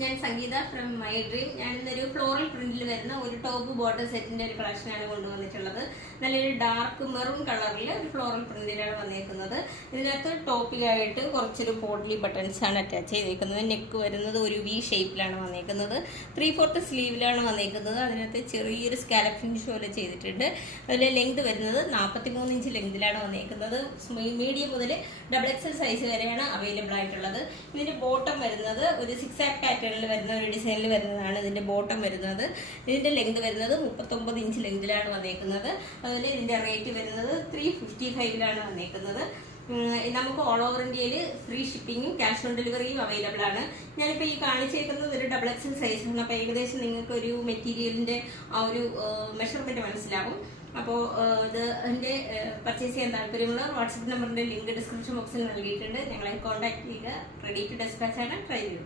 ഞാൻ സംഗീത from my dream. ഞാൻ ഇന്നൊരു ഫ്ലോറൽ പ്രിന്റിൽ വരുന്ന ഒരു ടോപ്പ് ബോട്ടം സെറ്റിന്റെ ഒരു കളക്ഷനാണ് കൊണ്ടുവന്നിട്ടുള്ളത്. നല്ലൊരു ഡാർക്ക് മെറൂൺ കളറിൽ ഒരു ഫ്ലോറൽ പ്രിന്റിലാണ് വന്നേക്കുന്നത്. ഇതിനകത്ത് ടോപ്പിലായിട്ട് കുറച്ചൊരു പോട്ട്ലി ബട്ടൺസ് ആണ് അറ്റാച്ച് ചെയ്തേക്കുന്നത്. നെക്ക് വരുന്നത് ഒരു വി ഷേപ്പിലാണ് വന്നേക്കുന്നത്. 3/4 സ്ലീവിലാണ് വന്നേക്കുന്നത്. അതിനകത്ത് ചെറിയൊരു സ്കാലപ്പ് ഫിനിഷ് പോലെ ചെയ്തിട്ടുണ്ട്. അതിലെ ലെങ്ത് വരുന്നത് 43 ഇഞ്ച് ലെങ്തിലാണ് വന്നേക്കുന്നത്. മീഡിയം മുതൽ XXL സൈസ് വരെയാണ് അവൈലബിൾ ആയിട്ടുള്ളത്. ഇതിന്റെ ബോട്ടം വരുന്നത് ഒരു 6 ആക്ട് പാറ്റേണിൽ വരുന്ന ഒരു ഡിസൈനിൽ വരുന്നതാണ് ഇതിന്റെ ബോട്ടം വരുന്നത്. ഇതിന്റെ ലെങ്ത് വരുന്നത് 39 ഇഞ്ച് ലെങ്തിലാണ് വന്നേക്കുന്നത്. അതുപോലെ ഇതിന്റെ റേറ്റ് വരുന്നത് 355 വന്നേക്കുന്നത്. നമുക്ക് ഓൾ ഓവർ ഇന്ത്യയിൽ ഫ്രീ ഷിപ്പിങ്ങും ക്യാഷ് ഓൺ ഡെലിവറിയും അവൈലബിൾ ആണ്. ഞാനിപ്പോൾ ഈ കാണിച്ചേക്കുന്നത് ഒരു XXL സൈസാണ്. അപ്പോൾ ഏകദേശം നിങ്ങൾക്ക് ഒരു മെറ്റീരിയലിന്റെ ആ ഒരു മെഷർമെന്റ് മനസ്സിലാവും. അപ്പോൾ ഇത് എൻ്റെ പർച്ചേസ് ചെയ്യാൻ താല്പര്യമുള്ള വാട്സപ്പ് നമ്പറിന്റെ ലിങ്ക് ഡിസ്ക്രിപ്ഷൻ ബോക്സിൽ നൽകിയിട്ടുണ്ട്. ഞങ്ങളെ കോൺടാക്ട് ചെയ്യുക. റെഡി ടു ഡെസ്പാച്ച് ആണ്. ട്രൈ ചെയ്യുക.